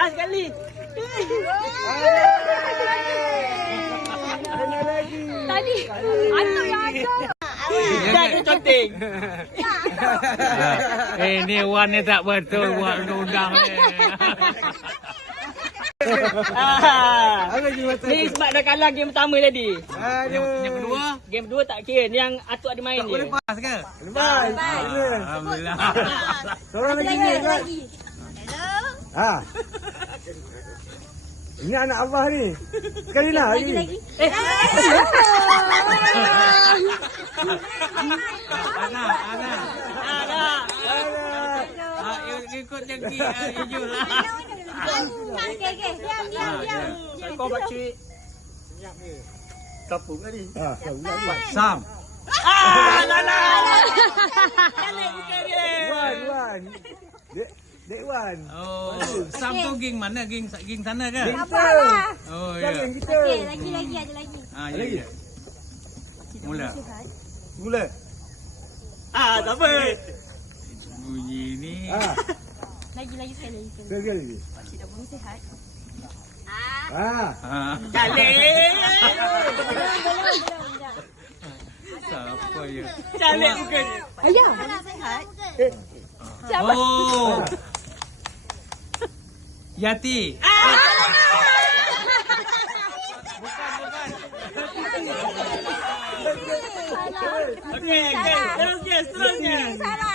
Last kali. Tadi Anu yang ada. Dah dia conteng. Ni Wan ni tak betul buat undang ni. Ni sebab dah kalah game pertama tadi. Yang kedua? Game kedua tak kira. Ni yang Atuk ada main je. Boleh pas ke? Lepas. Alhamdulillah. Seorang lagi ni kan. Ha. Ini anak abah ni. Sekali lah lagi. Anak. Ikut janji Ijul lah. Okey. Diam. Kau buat cuit. Kapung tadi. Ha, Sam. Wan. Dek Wan. Oh, Sam tu geng mana? Geng sana ke? Kita. Oh ya. Kan kita. Okey, lagi ada lagi. Ya. Mula. Mula. Tak apa. Bunyi ni. Ha. Lagi sekali. Sekali. Pakcik dah bunyi sihat. Ha. Calik. Siapa ya? Calik bukan. Ayah. Sihat. Oh. Yati. Okey. Terus. Salah.